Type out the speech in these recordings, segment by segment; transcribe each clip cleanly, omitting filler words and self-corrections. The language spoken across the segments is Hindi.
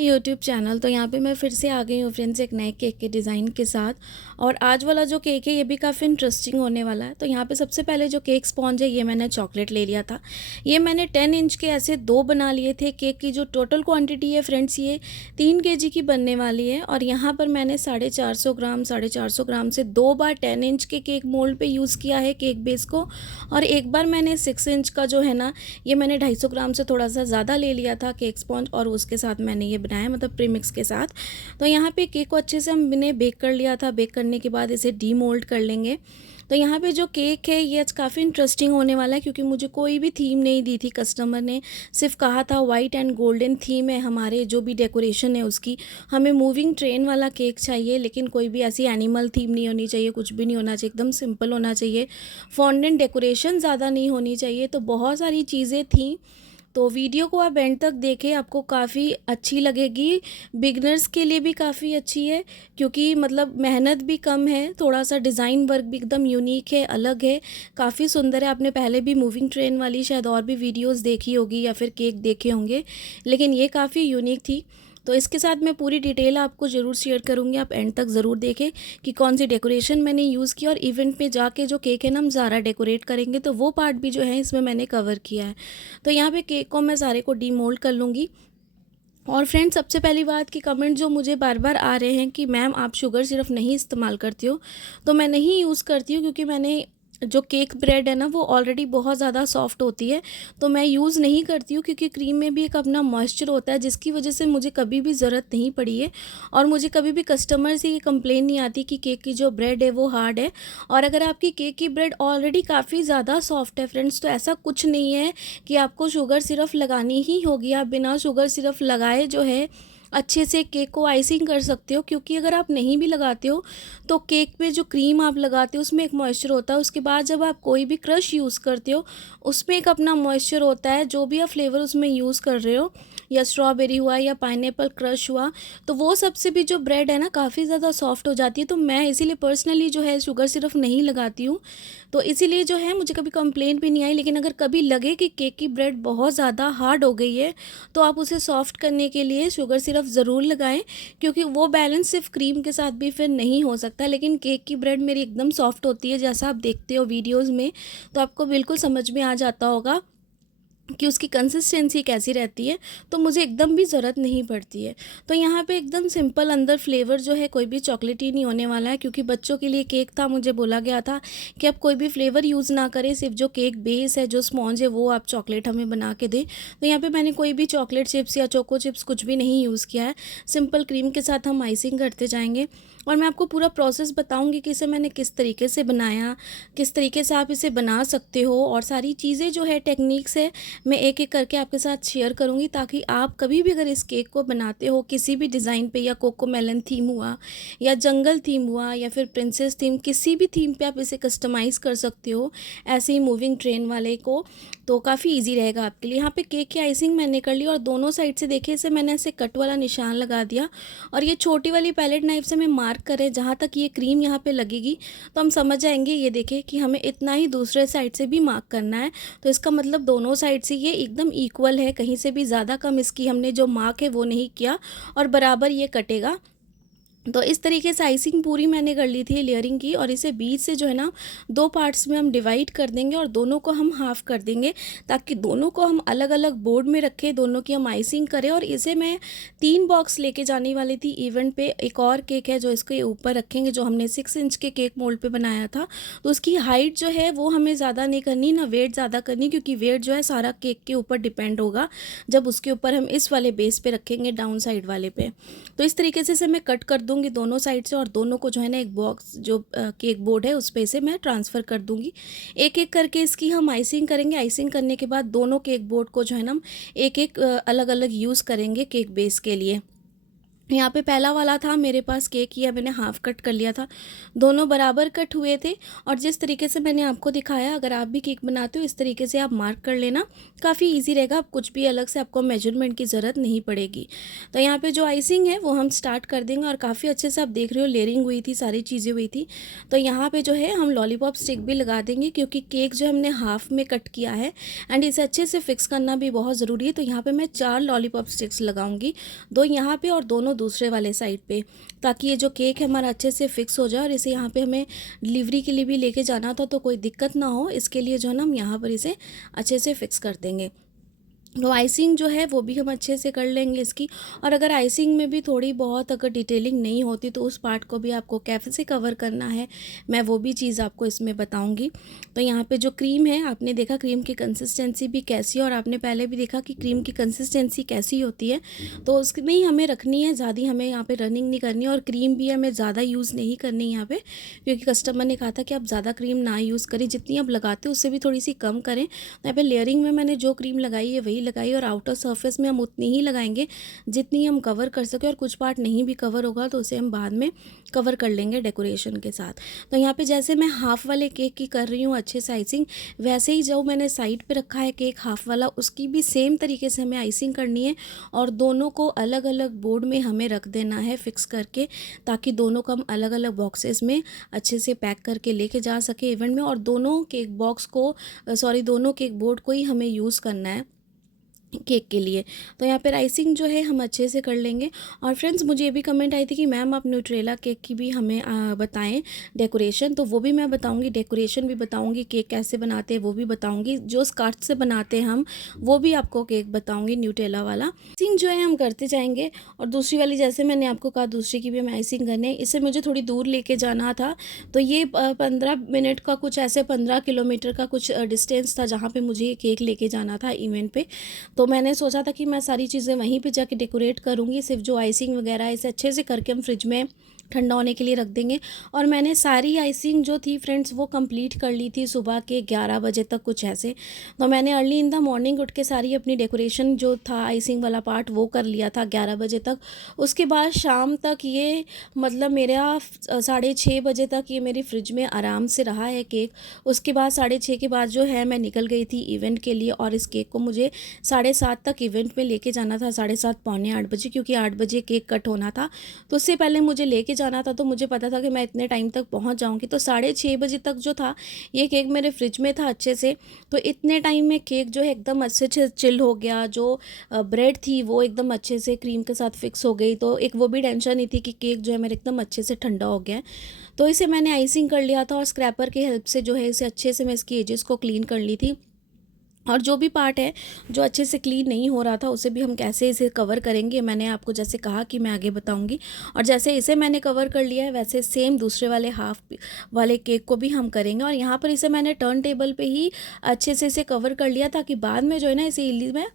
YouTube channel. तो यहाँ पे मैं फिर से आ गई हूँ फ्रेंड्स एक नए केक के डिज़ाइन के साथ। और आज वाला जो केक है ये भी काफ़ी इंटरेस्टिंग होने वाला है। तो यहाँ पे सबसे पहले जो केक स्पॉन्ज है ये मैंने चॉकलेट ले लिया था। ये मैंने 10 इंच के ऐसे 2 बना लिए थे। केक की जो टोटल क्वांटिटी है फ्रेंड्स ये 3 केजी की बनने वाली है। और यहाँ पर मैंने 450 ग्राम से 2 बार 10 इंच के केक मोल्ड पे यूज़ किया है केक बेस को। और एक बार मैंने 6 इंच का जो है ना ये मैंने 250 ग्राम से थोड़ा सा ज़्यादा ले लिया था केक स्पॉन्ज, और उसके साथ मैंने ये बनाया मतलब प्रीमिक्स के साथ। तो यहाँ पे केक को अच्छे से हमने बेक कर लिया था। बेक करने के बाद इसे डीमोल्ड कर लेंगे। तो यहाँ पे जो केक है ये आज काफ़ी इंटरेस्टिंग होने वाला है, क्योंकि मुझे कोई भी थीम नहीं दी थी कस्टमर ने। सिर्फ कहा था वाइट एंड गोल्डन थीम है हमारे जो भी डेकोरेशन है उसकी। हमें मूविंग ट्रेन वाला केक चाहिए, लेकिन कोई भी ऐसी एनिमल थीम नहीं होनी चाहिए, कुछ भी नहीं होना चाहिए, एकदम सिंपल होना चाहिए। फॉन्डेंट डेकोरेशन ज़्यादा नहीं होनी चाहिए। तो बहुत सारी चीज़ें थी। तो वीडियो को आप एंड तक देखें, आपको काफ़ी अच्छी लगेगी। बिगनर्स के लिए भी काफ़ी अच्छी है, क्योंकि मतलब मेहनत भी कम है, थोड़ा सा डिज़ाइन वर्क भी एकदम यूनिक है, अलग है, काफ़ी सुंदर है। आपने पहले भी मूविंग ट्रेन वाली शायद और भी वीडियोस देखी होगी या फिर केक देखे होंगे, लेकिन ये काफ़ी यूनिक थी। तो इसके साथ मैं पूरी डिटेल आपको ज़रूर शेयर करूँगी, आप एंड तक ज़रूर देखें कि कौन सी डेकोरेशन मैंने यूज़ की। और इवेंट पे जाके जो केक है ना हम ज़्यादा डेकोरेट करेंगे, तो वो पार्ट भी जो है इसमें मैंने कवर किया है। तो यहाँ पे केक को मैं सारे को डीमोल्ड कर लूँगी। और फ्रेंड्स सबसे पहली बात कि कमेंट जो मुझे बार बार आ रहे हैं कि मैम आप शुगर सिरप नहीं इस्तेमाल करती हो, तो मैं नहीं यूज़ करती हूँ, क्योंकि मैंने जो केक ब्रेड है ना वो ऑलरेडी बहुत ज़्यादा सॉफ्ट होती है। तो मैं यूज़ नहीं करती हूँ, क्योंकि क्रीम में भी एक अपना मॉइस्चर होता है, जिसकी वजह से मुझे कभी भी ज़रूरत नहीं पड़ी है। और मुझे कभी भी कस्टमर से ये कंप्लेन नहीं आती कि केक की जो ब्रेड है वो हार्ड है। और अगर आपकी केक की ब्रेड ऑलरेडी काफ़ी ज़्यादा सॉफ्ट है फ्रेंड्स, तो ऐसा कुछ नहीं है कि आपको शुगर सिरप लगानी ही होगी। आप बिना शुगर सिरप लगाए जो है अच्छे से केक को आइसिंग कर सकते हो। क्योंकि अगर आप नहीं भी लगाते हो तो केक पे जो क्रीम आप लगाते हो उसमें एक मॉइस्चर होता है। उसके बाद जब आप कोई भी क्रश यूज़ करते हो उसमें एक अपना मॉइस्चर होता है। जो भी आप फ्लेवर उसमें यूज़ कर रहे हो, या स्ट्रॉबेरी हुआ या पाइनएप्पल क्रश हुआ, तो वो सबसे भी जो ब्रेड है ना काफ़ी ज़्यादा सॉफ्ट हो जाती है। तो मैं इसीलिए पर्सनली जो है शुगर सिर्फ नहीं लगाती हूँ। तो इसीलिए जो है मुझे कभी कंप्लेन भी नहीं आई। लेकिन अगर कभी लगे कि केक की ब्रेड बहुत ज़्यादा हार्ड हो गई है, तो आप उसे सॉफ्ट करने के लिए शुगर सिरप ज़रूर लगाएं, क्योंकि वो बैलेंस सिर्फ क्रीम के साथ भी फिर नहीं हो सकता। लेकिन केक की ब्रेड मेरी एकदम सॉफ्ट होती है, जैसा आप देखते हो वीडियोज़ में, तो आपको बिल्कुल समझ में आ जाता होगा कि उसकी कंसिस्टेंसी कैसी रहती है। तो मुझे एकदम भी ज़रूरत नहीं पड़ती है। तो यहाँ पे एकदम सिंपल अंदर फ्लेवर जो है कोई भी चॉकलेटी नहीं होने वाला है, क्योंकि बच्चों के लिए केक था, मुझे बोला गया था कि आप कोई भी फ्लेवर यूज़ ना करें, सिर्फ जो केक बेस है जो स्पॉन्ज है वो आप चॉकलेट हमें बना के दें। तो यहाँ पे मैंने कोई भी चॉकलेट चिप्स या चोको चिप्स कुछ भी नहीं यूज़ किया है। सिंपल क्रीम के साथ हम आइसिंग करते जाएंगे। और मैं आपको पूरा प्रोसेस बताऊंगी कि इसे मैंने किस तरीके से बनाया, किस तरीके से आप इसे बना सकते हो, और सारी चीज़ें जो है टेक्निक्स है मैं एक एक करके आपके साथ शेयर करूँगी, ताकि आप कभी भी अगर इस केक को बनाते हो किसी भी डिज़ाइन पे, या कोको मेलन थीम हुआ, या जंगल थीम हुआ, या फिर प्रिंसेस थीम, किसी भी थीम पे आप इसे कस्टमाइज़ कर सकते हो ऐसे ही मूविंग ट्रेन वाले को। तो काफ़ी इजी रहेगा आपके लिए। यहाँ पे केक की आइसिंग मैंने कर ली, और दोनों साइड से देखिए इसे मैंने ऐसे कट वाला निशान लगा दिया। और ये छोटी वाली पैलेट नाइफ से मैं मार्क करें जहाँ तक ये क्रीम यहाँ पे लगेगी, तो हम समझ जाएंगे। ये देखें कि हमें इतना ही दूसरे साइड से भी मार्क करना है। तो इसका मतलब दोनों साइड से ये एकदम इक्वल है, कहीं से भी ज़्यादा कम इसकी हमने जो मार्क है वो नहीं किया, और बराबर ये कटेगा। तो इस तरीके से आइसिंग पूरी मैंने कर ली थी लेयरिंग की। और इसे बीच से जो है ना 2 पार्ट्स में हम डिवाइड कर देंगे, और दोनों को हम हाफ़ कर देंगे, ताकि दोनों को हम अलग अलग बोर्ड में रखें, दोनों की हम आइसिंग करें। और इसे मैं 3 बॉक्स लेके जाने वाली थी इवेंट पे। एक और केक है जो इसके ऊपर रखेंगे, जो हमने 6 इंच के केक मोल्ड पे बनाया था। तो उसकी हाइट जो है वो हमें ज़्यादा नहीं करनी, ना वेट ज़्यादा करनी, क्योंकि वेट जो है सारा केक के ऊपर डिपेंड होगा जब उसके ऊपर हम इस वाले बेस पे रखेंगे, डाउन साइड वाले पे। तो इस तरीके से इसे मैं कट कर दूंगी दोनों साइड से, और दोनों को जो है ना एक बॉक्स जो केक बोर्ड है उस पे से मैं ट्रांसफ़र कर दूंगी। एक एक करके इसकी हम आइसिंग करेंगे। आइसिंग करने के बाद दोनों केक बोर्ड को जो है ना हम एक एक अलग अलग यूज़ करेंगे केक बेस के लिए। यहाँ पे पहला वाला था मेरे पास केक, ये मैंने हाफ़ कट कर लिया था, दोनों बराबर कट हुए थे। और जिस तरीके से मैंने आपको दिखाया, अगर आप भी केक बनाते हो इस तरीके से आप मार्क कर लेना, काफ़ी इजी रहेगा। आप कुछ भी अलग से आपको मेजरमेंट की ज़रूरत नहीं पड़ेगी। तो यहाँ पे जो आइसिंग है वो हम स्टार्ट कर देंगे, और काफ़ी अच्छे से आप देख रहे हो लेयरिंग हुई थी, सारी चीज़ें हुई थी। तो यहाँ पे जो है हम लॉलीपॉप स्टिक भी लगा देंगे, क्योंकि केक जो हमने हाफ़ में कट किया है एंड इसे अच्छे से फिक्स करना भी बहुत ज़रूरी है। तो यहाँ पर मैं 4 लॉलीपॉप स्टिक्स लगाऊंगी, 2 यहाँ पे और दोनों दूसरे वाले साइड पे, ताकि ये जो केक है हमारा अच्छे से फिक्स हो जाए। और इसे यहाँ पे हमें डिलीवरी के लिए भी लेके जाना था, तो कोई दिक्कत ना हो, इसके लिए जो है ना हम यहाँ पर इसे अच्छे से फिक्स कर देंगे। तो आइसिंग जो है वो भी हम अच्छे से कर लेंगे इसकी। और अगर आइसिंग में भी थोड़ी बहुत अगर डिटेलिंग नहीं होती तो उस पार्ट को भी आपको कैसे कवर करना है, मैं वो भी चीज़ आपको इसमें बताऊंगी। तो यहाँ पे जो क्रीम है, आपने देखा क्रीम की कंसिस्टेंसी भी कैसी है, और आपने पहले भी देखा कि क्रीम की कंसिस्टेंसी कैसी होती है। तो उसमें ही हमें रखनी है, ज़्यादा हमें यहाँ पर रनिंग नहीं करनी है। और क्रीम भी हमें ज़्यादा यूज़ नहीं करनी यहाँ पर, क्योंकि कस्टमर ने कहा था कि आप ज़्यादा क्रीम ना यूज़ करें, जितनी आप लगाते हो उससे भी थोड़ी सी कम करें। तो यहाँ पर लेयरिंग में मैंने जो क्रीम लगाई है वही लगाई, और आउटर सरफेस में हम उतनी ही लगाएंगे जितनी हम कवर कर सके। और कुछ पार्ट नहीं भी कवर होगा तो उसे हम बाद में कवर कर लेंगे डेकोरेशन के साथ। तो यहाँ पे जैसे मैं हाफ़ वाले केक की कर रही हूँ अच्छे से आइसिंग, वैसे ही जो मैंने साइड पे रखा है केक हाफ़ वाला, उसकी भी सेम तरीके से हमें आइसिंग करनी है। और दोनों को अलग अलग बोर्ड में हमें रख देना है फिक्स करके, ताकि दोनों को हम अलग अलग बॉक्सेस में अच्छे से पैक करके लेके जा सके इवेंट में। और दोनों केक बॉक्स को दोनों केक बोर्ड को ही हमें यूज़ करना है केक के लिए। तो यहाँ पे राइसिंग जो है हम अच्छे से कर लेंगे। और फ्रेंड्स, मुझे ये भी कमेंट आई थी कि मैम आप न्यूट्रेला केक की भी हमें बताएं डेकोरेशन, तो वो भी मैं बताऊंगी, डेकोरेशन भी बताऊंगी, केक कैसे बनाते हैं वो भी बताऊंगी, जो स्कार्ट से बनाते हैं हम वो भी आपको केक बताऊंगी न्यूट्रेला वाला। आइसिंग जो है हम करते जाएंगे। और दूसरी वाली, जैसे मैंने आपको कहा दूसरी की भी हमें आइसिंग करनी है, इसे मुझे थोड़ी दूर लेके जाना था। तो ये 15 मिनट का कुछ ऐसे 15 किलोमीटर का कुछ डिस्टेंस था जहाँ पर मुझे ये केक लेके जाना था इवेंट पे। तो मैंने सोचा था कि मैं सारी चीज़ें वहीं पे जाके डेकोरेट करूँगी, सिर्फ जो आइसिंग वगैरह है इसे अच्छे से करके हम फ्रिज में ठंडा होने के लिए रख देंगे। और मैंने सारी आइसिंग जो थी फ्रेंड्स वो कंप्लीट कर ली थी सुबह के 11 बजे तक कुछ ऐसे। तो मैंने अर्ली इन द मॉर्निंग उठ के सारी अपनी डेकोरेशन जो था आइसिंग वाला पार्ट वो कर लिया था 11 बजे तक। उसके बाद शाम तक ये मतलब मेरा 6:30 बजे तक ये मेरी फ्रिज में आराम से रहा है केक। उसके बाद 6:30 के बाद जो है मैं निकल गई थी इवेंट के लिए, और इस केक को मुझे 7:30 तक इवेंट में लेके जाना था, 7:30 पौने 8 बजे, क्योंकि 8 बजे केक कट होना था। तो उससे पहले मुझे लेके जाना था, तो मुझे पता था कि मैं इतने टाइम तक पहुंच जाऊंगी। तो 6:30 बजे तक जो था ये केक मेरे फ्रिज में था अच्छे से। तो इतने टाइम में केक जो है एकदम अच्छे से चिल हो गया, जो ब्रेड थी वो एकदम अच्छे से क्रीम के साथ फिक्स हो गई। तो एक वो भी टेंशन नहीं थी कि केक जो है मेरे एकदम अच्छे से ठंडा हो गया है। तो इसे मैंने आइसिंग कर लिया था, और स्क्रैपर की हेल्प से जो है इसे अच्छे से मैं इसकी एजेस को क्लीन कर ली थी। और जो भी पार्ट है जो अच्छे से क्लीन नहीं हो रहा था उसे भी हम कैसे इसे कवर करेंगे, मैंने आपको जैसे कहा कि मैं आगे बताऊंगी। और जैसे इसे मैंने कवर कर लिया है वैसे सेम दूसरे वाले हाफ वाले केक को भी हम करेंगे। और यहाँ पर इसे मैंने टर्न टेबल पे ही अच्छे से इसे कवर कर लिया, ताकि बाद में जो है ना इसे इली में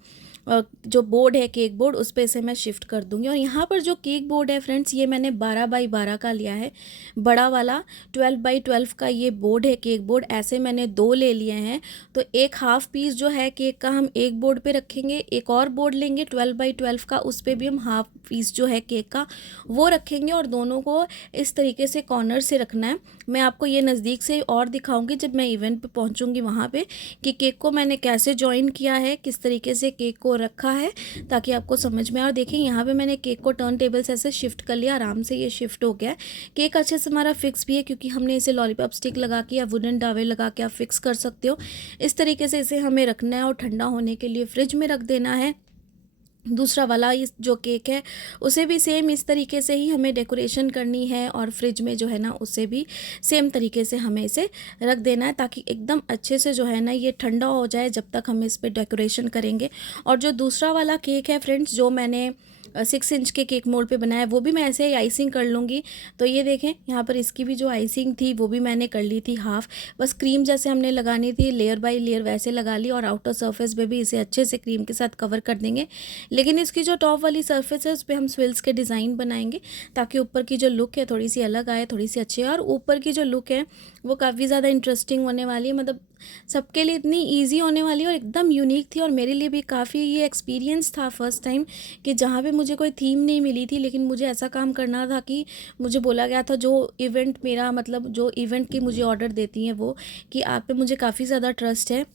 जो बोर्ड है केक बोर्ड उस पर इसे मैं शिफ्ट कर दूंगी। और यहाँ पर जो केक बोर्ड है फ्रेंड्स ये मैंने 12x12 का लिया है, बड़ा वाला 12x12 का ये बोर्ड है केक बोर्ड। ऐसे मैंने 2 ले लिए हैं। तो एक हाफ पीस जो है केक का हम एक बोर्ड पे रखेंगे, एक और बोर्ड लेंगे 12x12 का, उस पर भी हम हाफ पीस जो है केक का वो रखेंगे। और दोनों को इस तरीके से कॉर्नर से रखना है। मैं आपको ये नज़दीक से और दिखाऊंगी जब मैं इवेंट पे पहुंचूंगी वहाँ पे, कि केक को मैंने कैसे जॉइन किया है, किस तरीके से केक को रखा है, ताकि आपको समझ में आए। और देखिए यहाँ पे मैंने केक को टर्न टेबल से ऐसे शिफ्ट कर लिया, आराम से ये शिफ्ट हो गया है। केक अच्छे से हमारा फिक्स भी है, क्योंकि हमने इसे लॉलीपॉप स्टिक लगा के या वुडन डावे लगा के आप फिक्स कर सकते हो। इस तरीके से इसे हमें रखना है और ठंडा होने के लिए फ्रिज में रख देना है। दूसरा वाला इस जो केक है उसे भी सेम इस तरीके से ही हमें डेकोरेशन करनी है, और फ्रिज में जो है ना उसे भी सेम तरीके से हमें इसे रख देना है, ताकि एकदम अच्छे से जो है ना ये ठंडा हो जाए जब तक हम इस पर डेकोरेशन करेंगे। और जो दूसरा वाला केक है फ्रेंड्स जो मैंने 6 इंच के केक मोल्ड पे बनाया वो भी मैं ऐसे ही आइसिंग कर लूँगी। तो ये देखें यहाँ पर इसकी भी जो आइसिंग थी वो भी मैंने कर ली थी हाफ़, बस क्रीम जैसे हमने लगानी थी लेयर बाय लेयर वैसे लगा ली, और आउटर सरफेस पे भी इसे अच्छे से क्रीम के साथ कवर कर देंगे। लेकिन इसकी जो टॉप वाली सरफेस है उस पर हम स्विल्स के डिज़ाइन बनाएंगे, ताकि ऊपर की जो लुक है थोड़ी सी अलग आए, थोड़ी सी अच्छी है। और ऊपर की जो लुक है वो काफ़ी ज़्यादा इंटरेस्टिंग होने वाली है, मतलब सबके लिए इतनी ईज़ी होने वाली है और एकदम यूनिक थी। और मेरे लिए भी काफ़ी ये एक्सपीरियंस था फर्स्ट टाइम कि जहाँ पे मुझे कोई थीम नहीं मिली थी, लेकिन मुझे ऐसा काम करना था कि मुझे बोला गया था, जो इवेंट मेरा मतलब जो इवेंट की मुझे ऑर्डर देती हैं वो, कि आप पे मुझे काफ़ी ज़्यादा ट्रस्ट है,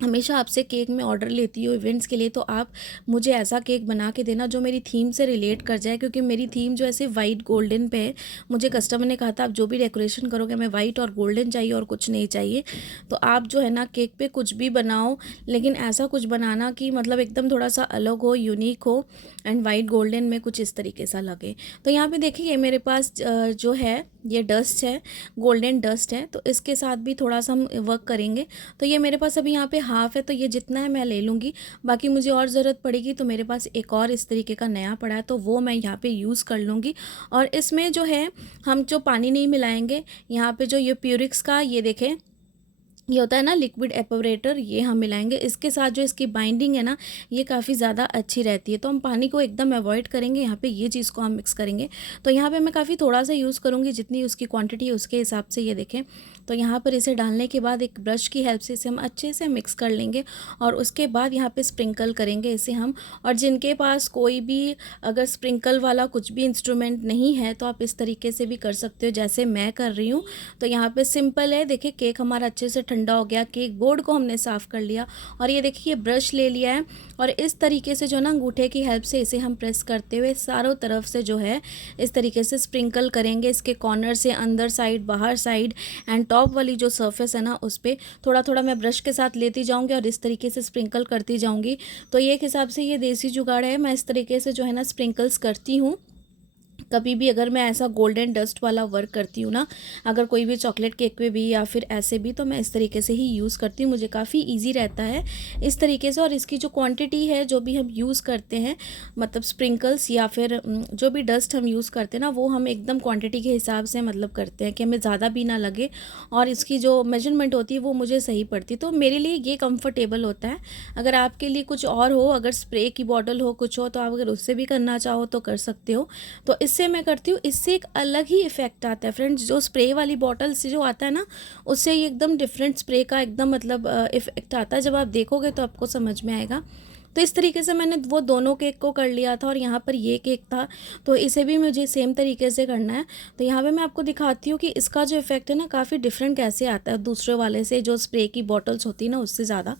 हमेशा आपसे केक में ऑर्डर लेती हूँ इवेंट्स के लिए, तो आप मुझे ऐसा केक बना के देना जो मेरी थीम से रिलेट कर जाए, क्योंकि मेरी थीम जो ऐसे वाइट गोल्डन पे है। मुझे कस्टमर ने कहा था आप जो भी डेकोरेशन करोगे हमें वाइट और गोल्डन चाहिए और कुछ नहीं चाहिए। तो आप जो है ना केक पे कुछ भी बनाओ, लेकिन ऐसा कुछ बनाना कि मतलब एकदम थोड़ा सा अलग हो, यूनिक हो, एंड वाइट गोल्डन में कुछ इस तरीके सा लगे। तो यहाँ पे देखिए ये मेरे पास जो है ये डस्ट है, गोल्डन डस्ट है, तो इसके साथ भी थोड़ा सा हम वर्क करेंगे। तो ये मेरे पास अभी यहाँ पे हाफ़ है, तो ये जितना है मैं ले लूँगी, बाकी मुझे और ज़रूरत पड़ेगी तो मेरे पास एक और इस तरीके का नया पड़ा है, तो वो मैं यहाँ पे यूज़ कर लूँगी। और इसमें जो है हम जो पानी नहीं मिलाएंगे, यहाँ पे जो ये प्यूरिक्स का ये देखें, ये होता है ना लिक्विड एपोरेटर, ये हम मिलाएंगे। इसके साथ जो इसकी बाइंडिंग है ना, ये काफ़ी ज़्यादा अच्छी रहती है, तो हम पानी को एकदम अवॉइड करेंगे। यहाँ पे ये चीज़ को हम मिक्स करेंगे, तो यहाँ पे मैं काफ़ी थोड़ा सा यूज़ करूँगी, जितनी उसकी क्वांटिटी है उसके हिसाब से। ये देखें, तो यहाँ पर इसे डालने के बाद एक ब्रश की हेल्प से इसे हम अच्छे से मिक्स कर लेंगे, और उसके बाद यहाँ पर स्प्रिंकल करेंगे इसे हम। और जिनके पास कोई भी अगर स्प्रिंकल वाला कुछ भी इंस्ट्रूमेंट नहीं है, तो आप इस तरीके से भी कर सकते हो जैसे मैं कर रही हूँ। तो यहाँ पर सिंपल है, देखिए केक हमारा अच्छे से ठंडा हो गया, केक बोर्ड को हमने साफ़ कर लिया, और ये देखिए ब्रश ले लिया है, और इस तरीके से जो ना अंगूठे की हेल्प से इसे हम प्रेस करते हुए चारों तरफ से जो है इस तरीके से स्प्रिंकल करेंगे, इसके कॉर्नर से अंदर साइड, बाहर साइड, एंड टॉप वाली जो सरफेस है ना उस पर थोड़ा थोड़ा मैं ब्रश के साथ लेती जाऊँगी और इस तरीके से स्प्रिंकल करती जाऊँगी। तो ये एक हिसाब से ये देसी जुगाड़ है, मैं इस तरीके से जो है ना स्प्रिंकल्स करती हूँ। कभी भी अगर मैं ऐसा गोल्डन डस्ट वाला वर्क करती हूँ ना, अगर कोई भी चॉकलेट केक पे भी या फिर ऐसे भी, तो मैं इस तरीके से ही यूज़ करती हूँ, मुझे काफ़ी इजी रहता है इस तरीके से। और इसकी जो क्वांटिटी है जो भी हम यूज़ करते हैं, मतलब स्प्रिंकल्स या फिर जो भी डस्ट हम यूज़ करते हैं ना, वो हम एकदम क्वांटिटी के हिसाब से मतलब करते हैं कि हमें ज़्यादा भी ना लगे, और इसकी जो मेजरमेंट होती है वो मुझे सही पड़ती, तो मेरे लिए ये कंफर्टेबल होता है। अगर आपके लिए कुछ और हो, अगर स्प्रे की बॉटल हो, कुछ हो, तो आप अगर उससे भी करना चाहो तो कर सकते हो। तो इससे मैं करती हूँ, इससे एक अलग ही इफ़ेक्ट आता है फ्रेंड्स। जो स्प्रे वाली बॉटल से जो आता है ना, उससे ये एकदम डिफरेंट स्प्रे का एकदम मतलब इफ़ेक्ट आता है। जब आप देखोगे तो आपको समझ में आएगा। तो इस तरीके से मैंने वो दोनों केक को कर लिया था, और यहाँ पर ये केक था, तो इसे भी मुझे सेम तरीके से करना है। तो यहाँ पे मैं आपको दिखाती हूँ कि इसका जो इफ़ेक्ट है ना काफ़ी डिफरेंट कैसे आता है दूसरे वाले से, जो स्प्रे की बॉटल्स होती है ना उससे ज़्यादा।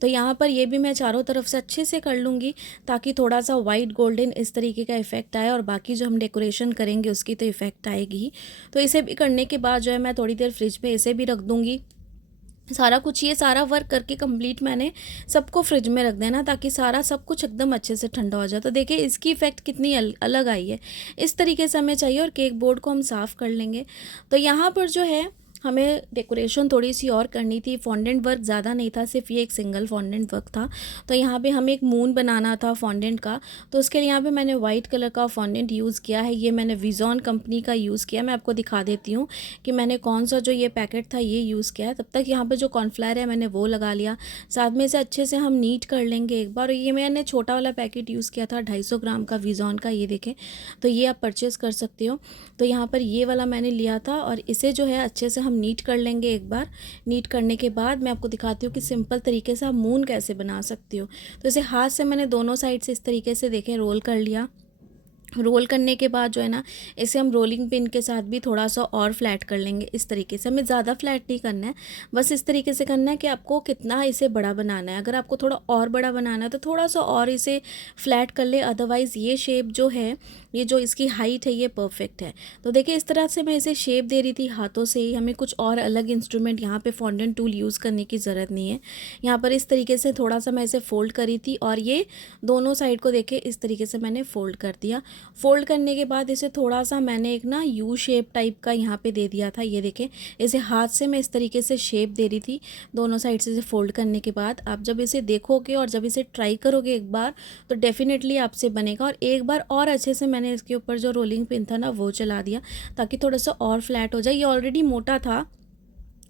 तो यहाँ पर ये भी मैं चारों तरफ से अच्छे से कर लूँगी, ताकि थोड़ा सा वाइट गोल्डन इस तरीके का इफ़ेक्ट आए, और बाकी जो हम डेकोरेशन करेंगे उसकी तो इफ़ेक्ट आएगी ही। तो इसे भी करने के बाद जो है मैं थोड़ी देर फ्रिज में इसे भी रख दूँगी। सारा कुछ ये सारा वर्क करके कंप्लीट मैंने सबको फ्रिज में रख देना, ताकि सारा सब कुछ एकदम अच्छे से ठंडा हो जाए। तो देखिए इसकी इफ़ेक्ट कितनी अलग आई है, इस तरीके से हमें चाहिए। और केक बोर्ड को हम साफ़ कर लेंगे। तो यहाँ पर जो है हमें डेकोरेशन थोड़ी सी और करनी थी, फॉन्डेंट वर्क ज़्यादा नहीं था, सिर्फ ये एक सिंगल फॉन्डेंट वर्क था। तो यहाँ पे हमें एक मून बनाना था फॉन्डेंट का, तो उसके लिए यहाँ पे मैंने वाइट कलर का फॉन्डेंट यूज़ किया है। ये मैंने विजॉन कंपनी का यूज़ किया, मैं आपको दिखा देती हूँ कि मैंने कौन सा जो ये पैकेट था ये यूज़ किया है। तब तक यहाँ पर जो कॉर्नफ्लावर है मैंने वो लगा लिया, साथ में से अच्छे से हम नीट कर लेंगे एक बार। ये मैंने छोटा वाला पैकेट यूज़ किया था 250 ग्राम का विजॉन का, ये देखें, तो ये आप परचेज़ कर सकते हो। तो यहाँ पर ये वाला मैंने लिया था, और इसे जो है अच्छे से हम नीट कर लेंगे एक बार। नीट करने के बाद मैं आपको दिखाती हूँ कि सिंपल तरीके से आप मून कैसे बना सकती हो। तो इसे हाथ से मैंने दोनों साइड से इस तरीके से देखें रोल कर लिया। रोल करने के बाद जो है ना, इसे हम रोलिंग पिन के साथ भी थोड़ा सा और फ्लैट कर लेंगे इस तरीके से। हमें ज़्यादा फ्लैट नहीं करना है, बस इस तरीके से करना है कि आपको कितना इसे बड़ा बनाना है। अगर आपको थोड़ा और बड़ा बनाना है तो थोड़ा सा और इसे फ्लैट कर ले, अदरवाइज़ ये शेप जो है, ये जो इसकी हाइट है ये परफेक्ट है। तो देखिए इस तरह से मैं इसे शेप दे रही थी हाथों से ही, हमें कुछ और अलग इंस्ट्रूमेंट यहाँ पे फॉन्डेंट टूल यूज़ करने की ज़रूरत नहीं है। यहाँ पर इस तरीके से थोड़ा सा मैं इसे फ़ोल्ड करी थी, और ये दोनों साइड को देखे इस तरीके से मैंने फ़ोल्ड कर दिया। फ़ोल्ड करने के बाद इसे थोड़ा सा मैंने एक ना यू शेप टाइप का यहाँ पे दे दिया था, ये देखें। इसे हाथ से मैं इस तरीके से शेप दे रही थी दोनों साइड से। इसे फ़ोल्ड करने के बाद आप जब इसे देखोगे और जब इसे ट्राई करोगे एक बार, तो डेफिनेटली आपसे बनेगा। और एक बार और अच्छे से मैंने इसके ऊपर जो रोलिंग पिन था ना वो चला दिया, ताकि थोड़ा सा और फ्लैट हो जाए। ये ऑलरेडी मोटा था,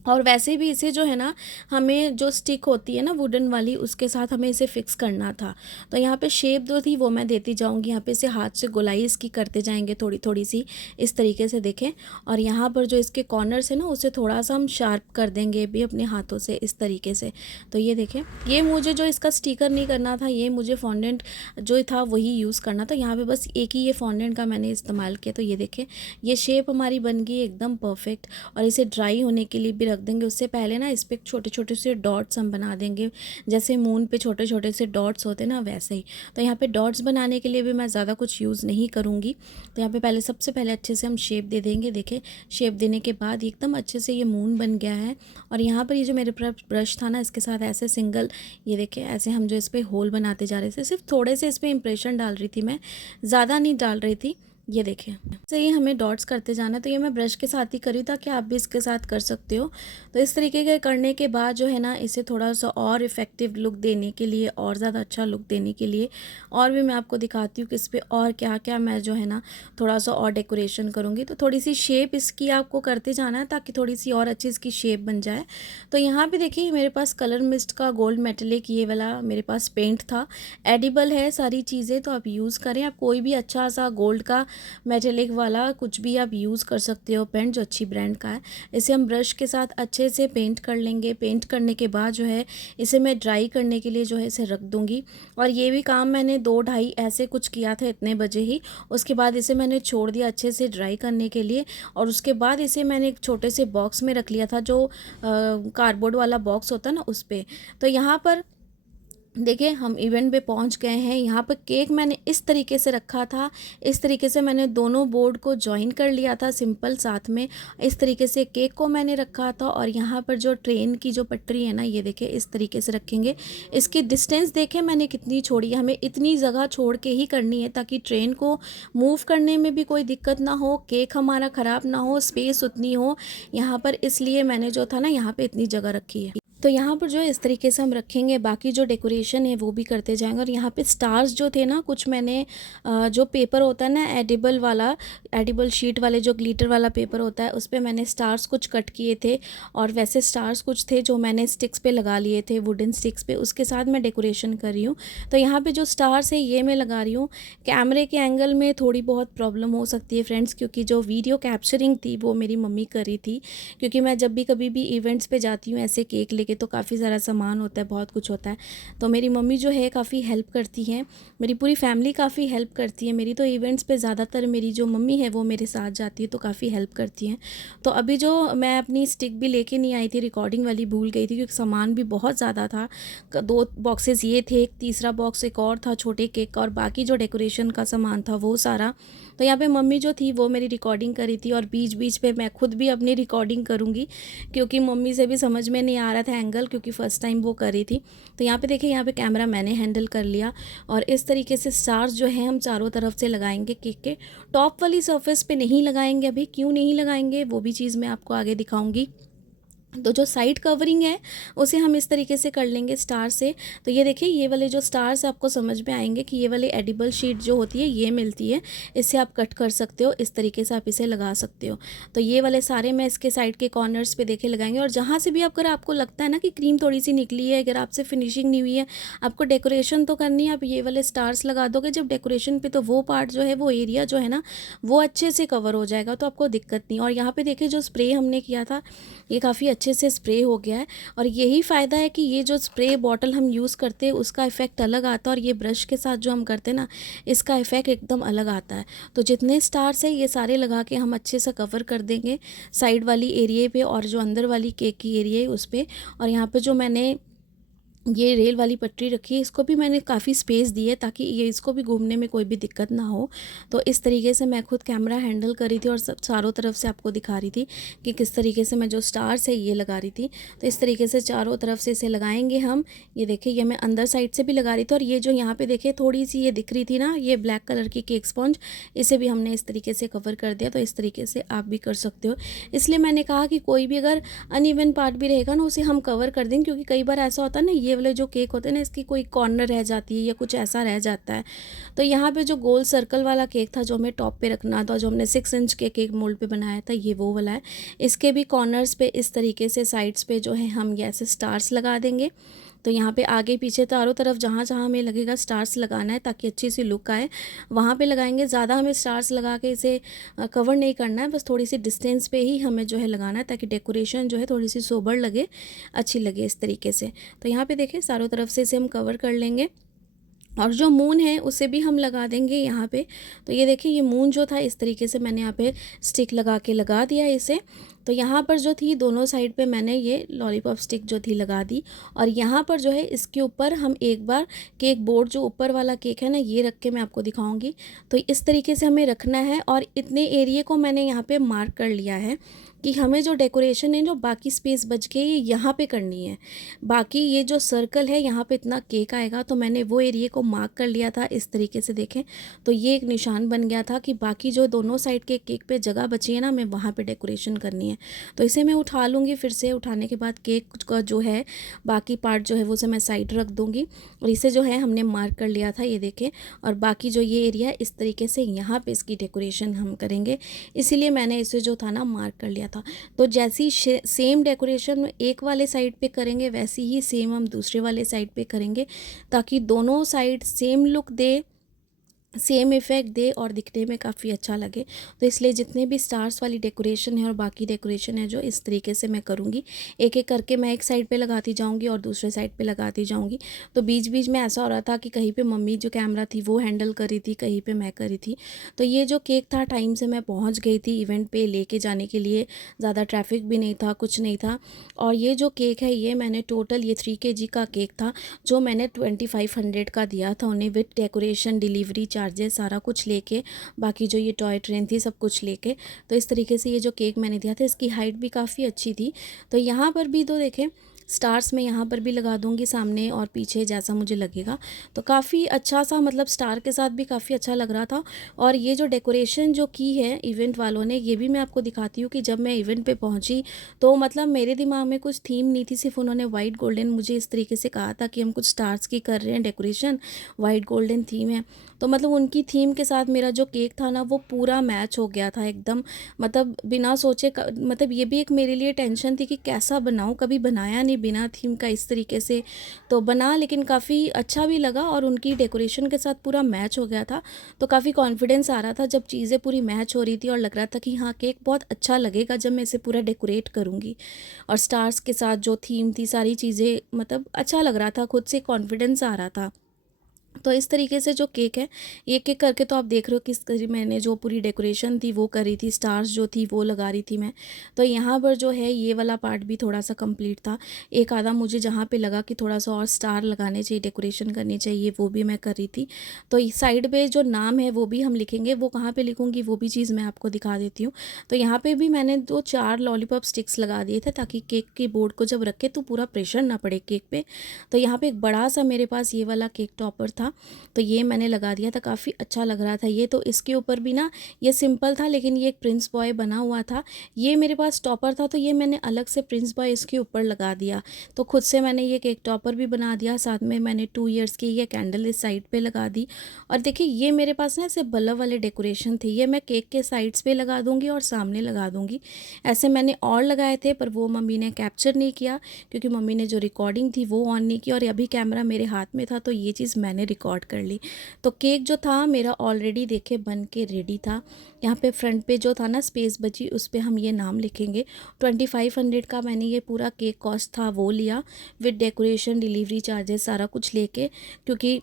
और वैसे भी इसे जो है ना, हमें जो स्टिक होती है ना वुडन वाली, उसके साथ हमें इसे फिक्स करना था। तो यहाँ पे शेप जो थी वो मैं देती जाऊँगी, यहाँ पे इसे हाथ से गोलाई इसकी करते जाएंगे थोड़ी थोड़ी सी, इस तरीके से देखें। और यहाँ पर जो इसके कॉर्नर्स है ना, उसे थोड़ा सा हम शार्प कर देंगे भी अपने हाथों से, इस तरीके से। तो ये देखें, ये मुझे जो इसका स्टिकर नहीं करना था, ये मुझे फॉन्डेंट जो था वही यूज़ करना था। यहाँ पर बस एक ही ये फॉन्डेंट का मैंने इस्तेमाल किया। तो ये देखें, ये शेप हमारी बन गई एकदम परफेक्ट। और इसे ड्राई होने के लिए भी रख देंगे। उससे पहले ना इस पर छोटे छोटे से डॉट्स हम बना देंगे, जैसे मून पे छोटे छोटे से डॉट्स होते हैं ना, वैसे ही। तो यहाँ पे डॉट्स बनाने के लिए भी मैं ज़्यादा कुछ यूज़ नहीं करूँगी। तो यहाँ पे सबसे पहले अच्छे से हम शेप दे देंगे। देखें, शेप देने के बाद एकदम अच्छे से ये मून बन गया है। और यहाँ पर ये जो मेरे पास ब्रश था ना, इसके साथ ऐसे सिंगल, ये देखें ऐसे हम जो इस पर होल बनाते जा रहे थे, सिर्फ थोड़े से इस पर इम्प्रेशन डाल रही थी मैं, ज़्यादा नहीं डाल रही थी। ये देखें, से ही हमें डॉट्स करते जाना है। तो ये मैं ब्रश के साथ ही करी, ताकि आप भी इसके साथ कर सकते हो। तो इस तरीके के करने के बाद जो है ना, इसे थोड़ा सा और इफ़ेक्टिव लुक देने के लिए, और ज़्यादा अच्छा लुक देने के लिए, और भी मैं आपको दिखाती हूँ कि इस पर और क्या क्या मैं जो है ना थोड़ा सा और डेकोरेशन करूँगी। तो थोड़ी सी शेप इसकी आपको करते जाना है, ताकि थोड़ी सी और अच्छी इसकी शेप बन जाए। तो यहाँ पर देखिए, मेरे पास कलर मिस्ट का गोल्ड मेटेलिक ये वाला मेरे पास पेंट था। एडिबल है सारी चीज़ें, तो आप यूज़ करें। आप कोई भी अच्छा सा गोल्ड का मेटेलिक वाला कुछ भी आप यूज़ कर सकते हो, पेंट जो अच्छी ब्रांड का है। इसे हम ब्रश के साथ अच्छे से पेंट कर लेंगे। पेंट करने के बाद जो है, इसे मैं ड्राई करने के लिए जो है इसे रख दूँगी। और ये भी काम मैंने 2-2:30 ऐसे कुछ किया था, इतने बजे ही। उसके बाद इसे मैंने छोड़ दिया अच्छे से ड्राई करने के लिए। और उसके बाद इसे मैंने एक छोटे से बॉक्स में रख लिया था, जो कार्डबोर्ड वाला बॉक्स होता है ना, उस पर। तो यहाँ पर देखिए, हम इवेंट पे पहुंच गए हैं। यहाँ पर केक मैंने इस तरीके से रखा था, इस तरीके से मैंने दोनों बोर्ड को जॉइन कर लिया था सिंपल साथ में। इस तरीके से केक को मैंने रखा था। और यहाँ पर जो ट्रेन की जो पटरी है ना, ये देखिए इस तरीके से रखेंगे। इसकी डिस्टेंस देखें मैंने कितनी छोड़ी है। हमें इतनी जगह छोड़ के ही करनी है, ताकि ट्रेन को मूव करने में भी कोई दिक्कत ना हो, केक हमारा ख़राब ना हो, स्पेस उतनी हो यहाँ पर। इसलिए मैंने जो था ना, यहाँ पर इतनी जगह रखी है। तो यहाँ पर जो इस तरीके से हम रखेंगे, बाकी जो डेकोरेशन है वो भी करते जाएंगे। और यहाँ पे स्टार्स जो थे ना, कुछ मैंने जो पेपर होता है ना एडिबल वाला, एडिबल शीट वाले जो ग्लिटर वाला पेपर होता है, उस पर मैंने स्टार्स कुछ कट किए थे। और वैसे स्टार्स कुछ थे जो मैंने स्टिक्स पे लगा लिए थे, वुडन स्टिक्स पे, उसके साथ मैं डेकोरेशन कर रही हूँ। तो यहाँ पर जो स्टार्स है ये मैं लगा रही हूँ। कैमरे के एंगल में थोड़ी बहुत प्रॉब्लम हो सकती है फ्रेंड्स, क्योंकि जो वीडियो कैप्चरिंग थी वो मेरी मम्मी करी थी। क्योंकि मैं जब भी कभी भी इवेंट्स पे जाती हूँ ऐसे केक लेके, तो काफ़ी सारा सामान होता है, बहुत कुछ होता है। तो मेरी मम्मी जो है काफ़ी हेल्प करती हैं, मेरी पूरी फैमिली काफ़ी हेल्प करती है मेरी। तो इवेंट्स पे ज़्यादातर मेरी जो मम्मी है वो मेरे साथ जाती है, तो काफ़ी हेल्प करती हैं। तो अभी जो मैं अपनी स्टिक भी लेके नहीं आई थी, रिकॉर्डिंग वाली भूल गई थी, क्योंकि सामान भी बहुत ज़्यादा था। 2 बॉक्सेस ये थे, एक तीसरा बॉक्स एक और था छोटे केक का, और बाकी जो डेकोरेशन का सामान था वो सारा। तो यहाँ पे मम्मी जो थी वो मेरी रिकॉर्डिंग करी थी। और बीच बीच पे मैं खुद भी अपनी रिकॉर्डिंग करूँगी, क्योंकि मम्मी से भी समझ में नहीं आ रहा था एंगल, क्योंकि फ़र्स्ट टाइम वो करी थी। तो यहाँ पे देखिए, यहाँ पे कैमरा मैंने हैंडल कर लिया। और इस तरीके से स्टार्स जो है हम चारों तरफ से लगाएंगे केक के। टॉप वाली सरफेस पे नहीं लगाएंगे अभी, क्यों नहीं लगाएंगे वो भी चीज़ मैं आपको आगे दिखाऊंगी। तो जो साइड कवरिंग है उसे हम इस तरीके से कर लेंगे स्टार से। तो ये देखिए, ये वाले जो स्टार्स आपको समझ में आएंगे कि ये वाली एडिबल शीट जो होती है ये मिलती है, इससे आप कट कर सकते हो, इस तरीके से आप इसे लगा सकते हो। तो ये वाले सारे मैं इसके साइड के कॉर्नर्स पे देखे लगाएंगे। और जहाँ से भी अगर आपको लगता है ना कि क्रीम थोड़ी सी निकली है, अगर आपसे फिनिशिंग नहीं हुई है, आपको डेकोरेशन तो करनी है, आप ये वाले स्टार्स लगा दोगे जब डेकोरेशन पे, तो वो पार्ट जो है, वो एरिया जो है ना, वो अच्छे से कवर हो जाएगा, तो आपको दिक्कत नहीं। और यहाँ पे देखिए, जो स्प्रे हमने किया था ये काफ़ी अच्छे से स्प्रे हो गया है। और यही फ़ायदा है कि ये जो स्प्रे बॉटल हम यूज़ करते हैं उसका इफ़ेक्ट अलग आता है, और ये ब्रश के साथ जो हम करते हैं ना, इसका इफ़ेक्ट एकदम अलग आता है। तो जितने स्टार्स है ये सारे लगा के हम अच्छे से कवर कर देंगे साइड वाली एरिया पे, और जो अंदर वाली केक की एरिया है उस पर। और यहाँ पे जो मैंने ये रेल वाली पटरी रखी है, इसको भी मैंने काफ़ी स्पेस दी है, ताकि ये इसको भी घूमने में कोई भी दिक्कत ना हो। तो इस तरीके से मैं खुद कैमरा हैंडल कर रही थी, और सब चारों तरफ से आपको दिखा रही थी कि किस तरीके से मैं जो स्टार्स है ये लगा रही थी। तो इस तरीके से चारों तरफ से इसे लगाएंगे हम। ये देखिए, ये मैं अंदर साइड से भी लगा रही थी। और ये जो यहाँ पे देखिए थोड़ी सी ये दिख रही थी ना, ये ब्लैक कलर की केक स्पॉन्ज, इसे भी हमने इस तरीके से कवर कर दिया। तो इस तरीके से आप भी कर सकते हो। इसलिए मैंने कहा कि कोई भी अगर अनइवन पार्ट भी रहेगा ना, उसे हम कवर कर देंगे, क्योंकि कई बार ऐसा होता है ना, ये वाले जो केक होते हैं ना, इसकी कोई कॉर्नर रह जाती है या कुछ ऐसा रह जाता है। तो यहाँ पे जो गोल सर्कल वाला केक था, जो हमें टॉप पे रखना था, जो हमने 6 इंच के केक मोल्ड पे बनाया था, ये वो वाला है। इसके भी कॉर्नर्स पे इस तरीके से साइड्स पे जो है हम ये ऐसे स्टार्स लगा देंगे। तो यहाँ पे आगे पीछे चारों तरफ जहाँ जहाँ हमें लगेगा स्टार्स लगाना है ताकि अच्छी सी लुक आए, वहाँ पे लगाएंगे। ज़्यादा हमें स्टार्स लगा के इसे कवर नहीं करना है, बस थोड़ी सी डिस्टेंस पे ही हमें जो है लगाना है ताकि डेकोरेशन जो है थोड़ी सी सोबर लगे, अच्छी लगे इस तरीके से। तो यहाँ पे देखें चारों तरफ से इसे हम कवर कर लेंगे और जो मून है उसे भी हम लगा देंगे यहाँ पे। तो ये देखिए ये मून जो था इस तरीके से मैंने यहाँ पे स्टिक लगा के लगा दिया इसे। तो यहाँ पर जो थी दोनों साइड पे मैंने ये लॉलीपॉप स्टिक जो थी लगा दी, और यहाँ पर जो है इसके ऊपर हम एक बार केक बोर्ड जो ऊपर वाला केक है ना, ये रख के मैं आपको दिखाऊंगी। तो इस तरीके से हमें रखना है और इतने एरिया को मैंने यहाँ पे मार्क कर लिया है कि हमें जो डेकोरेशन है, जो बाकी स्पेस बच के ये यहाँ पे करनी है। बाकी ये जो सर्कल है यहाँ पे इतना केक आएगा, तो मैंने वो एरिया को मार्क कर लिया था इस तरीके से। देखें तो ये एक निशान बन गया था कि बाकी जो दोनों साइड के केक पे जगह बची है ना, हमें वहाँ पे डेकोरेशन करनी है। तो इसे मैं उठा लूँगी, फिर से उठाने के बाद केक का जो है बाकी पार्ट जो है वो से मैं साइड रख दूँगी। और इसे जो है हमने मार्क कर लिया था, ये देखें। और बाकी जो ये एरिया है इस तरीके से यहाँ पे इसकी डेकोरेशन हम करेंगे, इसीलिए मैंने इसे जो था ना मार्क कर लिया था। तो जैसी सेम डेकोरेशन एक वाले साइड पे करेंगे वैसी ही सेम हम दूसरे वाले साइड पे करेंगे, ताकि दोनों साइड सेम लुक दे, सेम इफ़ेक्ट दे और दिखने में काफ़ी अच्छा लगे। तो इसलिए जितने भी स्टार्स वाली डेकोरेशन है और बाकी डेकोरेशन है जो इस तरीके से मैं करूँगी, एक एक करके मैं एक साइड पे लगाती जाऊँगी और दूसरे साइड पे लगाती जाऊँगी। तो बीच बीच में ऐसा हो रहा था कि कहीं पे मम्मी जो कैमरा थी वो हैंडल कर रही थी, कहीं पे मैं कर रही थी। तो ये जो केक था टाइम से मैं पहुँच गई थी इवेंट पर लेके जाने के लिए, ज़्यादा ट्रैफिक भी नहीं था, कुछ नहीं था। और ये जो केक है ये मैंने टोटल ये 3 kg का केक था, जो मैंने 2500 का दिया था उन्हें, विद डेकोरेशन, डिलीवरी चार्जेस सारा कुछ लेके, बाकी जो ये टॉय ट्रेन थी सब कुछ लेके। तो इस तरीके से ये जो केक मैंने दिया था, इसकी हाइट भी काफ़ी अच्छी थी। तो यहाँ पर भी तो देखें स्टार्स मैं यहाँ पर भी लगा दूँगी सामने और पीछे जैसा मुझे लगेगा। तो काफ़ी अच्छा सा, मतलब स्टार के साथ भी काफ़ी अच्छा लग रहा था। और ये जो डेकोरेशन जो की है इवेंट वालों ने, ये भी मैं आपको दिखाती हूँ कि जब मैं इवेंट पे पहुँची तो मतलब मेरे दिमाग में कुछ थीम नहीं थी, सिर्फ उन्होंने वाइट गोल्डन मुझे इस तरीके से कहा था कि हम कुछ स्टार्स की कर रहे हैं डेकोरेशन, वाइट गोल्डन थीम है। तो मतलब उनकी थीम के साथ मेरा जो केक था ना वो पूरा मैच हो गया था एकदम, मतलब बिना सोचे मतलब ये भी एक मेरे लिए टेंशन थी कि कैसा बनाऊँ, कभी बनाया नहीं बिना थीम का इस तरीके से। तो बना, लेकिन काफ़ी अच्छा भी लगा और उनकी डेकोरेशन के साथ पूरा मैच हो गया था। तो काफ़ी कॉन्फिडेंस आ रहा था जब चीज़ें पूरी मैच हो रही थी और लग रहा था कि हाँ केक बहुत अच्छा लगेगा जब मैं इसे पूरा डेकोरेट करूँगी। और स्टार्स के साथ जो थीम थी सारी चीज़ें, मतलब अच्छा लग रहा था, खुद से कॉन्फिडेंस आ रहा था। तो इस तरीके से जो केक है एक एक करके, तो आप देख रहे हो किस तरीके मैंने जो पूरी डेकोरेशन थी वो करी थी, स्टार्स जो थी वो लगा रही थी मैं। तो यहाँ पर जो है ये वाला पार्ट भी थोड़ा सा कंप्लीट था, एक आधा मुझे जहाँ पे लगा कि थोड़ा सा और स्टार लगाने चाहिए, डेकोरेशन करनी चाहिए, वो भी मैं कर रही थी। तो इस साइड पे जो नाम है वो भी हम लिखेंगे, वो कहाँ पर लिखूँगी वो भी चीज़ मैं आपको दिखा देती हूँ। तो यहाँ पर भी मैंने 2-4 लॉलीपॉप स्टिक्स लगा दिए थे ताकि केक के बोर्ड को जब रखे तो पूरा प्रेशर ना पड़े केक पे। तो यहाँ पे एक बड़ा सा मेरे पास ये वाला केक टॉपर था, तो ये मैंने लगा दिया था, काफ़ी अच्छा लग रहा था ये। तो इसके ऊपर भी ना ये सिंपल था, लेकिन ये एक प्रिंस बॉय बना हुआ था। ये मेरे पास टॉपर था तो ये मैंने अलग से प्रिंस बॉय इसके ऊपर लगा दिया। तो खुद से मैंने ये केक टॉपर भी बना दिया, साथ में मैंने 2 इयर्स की ये कैंडल इस साइड पे लगा दी। और देखिए ये मेरे पास ना ऐसे बल्ब वाले डेकोरेशन थे, ये मैं केक के साइड्स पे लगा दूंगी और सामने लगा दूंगी। ऐसे मैंने और लगाए थे पर वो मम्मी ने कैप्चर नहीं किया, क्योंकि मम्मी ने जो रिकॉर्डिंग थी वो ऑन नहीं की और अभी कैमरा मेरे हाथ में था तो ये चीज़ मैंने रिकॉर्ड कर ली। तो केक जो था मेरा ऑलरेडी देखे बन के रेडी था। यहाँ पे फ्रंट पे जो था ना स्पेस बची, उस पे हम ये नाम लिखेंगे। 2500 का मैंने ये पूरा केक कॉस्ट था वो लिया, विद डेकोरेशन, डिलीवरी चार्जेस सारा कुछ लेके। क्योंकि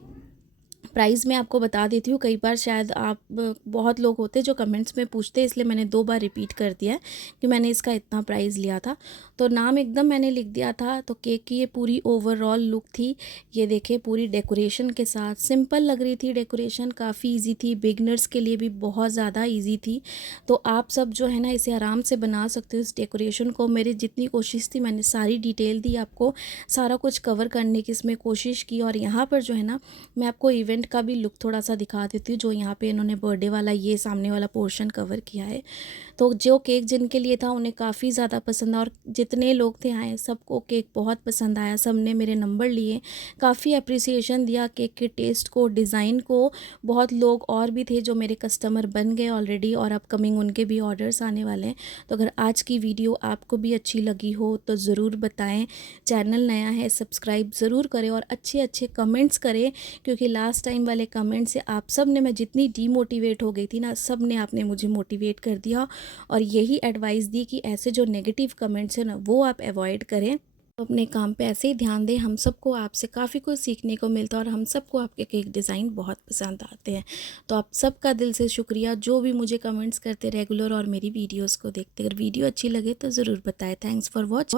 प्राइस मैं आपको बता देती हूँ, कई बार शायद आप बहुत लोग होते जो कमेंट्स में पूछते हैं, इसलिए मैंने 2 बार रिपीट कर दिया है कि मैंने इसका इतना प्राइस लिया था। तो नाम एकदम मैंने लिख दिया था। तो केक की ये पूरी ओवरऑल लुक थी, ये देखिए पूरी डेकोरेशन के साथ। सिंपल लग रही थी डेकोरेशन, काफ़ी ईजी थी, बिगनर्स के लिए भी बहुत ज़्यादा ईजी थी। तो आप सब जो है ना इसे आराम से बना सकते हो इस डेकोरेशन को। मेरी जितनी कोशिश थी मैंने सारी डिटेल दी आपको, सारा कुछ कवर करने की इसमें कोशिश की। और यहाँ पर जो है ना मैं आपको इवेंट इवेंट का भी लुक थोड़ा सा दिखा देती हूँ, जो यहाँ पे इन्होंने बर्थडे वाला ये सामने वाला पोर्शन कवर किया है। तो जो केक जिनके लिए था उन्हें काफ़ी ज़्यादा पसंद आया, और जितने लोग थे आए सबको केक बहुत पसंद आया। सब ने मेरे नंबर लिए, काफ़ी अप्रिसिएशन दिया केक के टेस्ट को, डिज़ाइन को। बहुत लोग और भी थे जो मेरे कस्टमर बन गए ऑलरेडी, और अपकमिंग उनके भी ऑर्डर्स आने वाले हैं। तो अगर आज की वीडियो आपको भी अच्छी लगी हो तो ज़रूर बताएं। चैनल नया है, सब्सक्राइब ज़रूर करें और अच्छे अच्छे कमेंट्स करें, क्योंकि लास्ट टाइम वाले कमेंट से आप सब ने, मैं जितनी डीमोटिवेट हो गई थी ना, सब ने आपने मुझे मोटिवेट कर दिया और यही एडवाइस दी कि ऐसे जो नेगेटिव कमेंट्स हैं ना वो आप अवॉइड करें। तो अपने काम पे ऐसे ही ध्यान दें। हम सबको आपसे काफ़ी कुछ सीखने को मिलता है और हम सबको आपके केक डिज़ाइन बहुत पसंद आते हैं। तो आप सबका दिल से शुक्रिया जो भी मुझे कमेंट्स करते रेगुलर और मेरी वीडियोस को देखते। अगर वीडियो अच्छी लगे तो ज़रूर बताएं। Thanks for watch.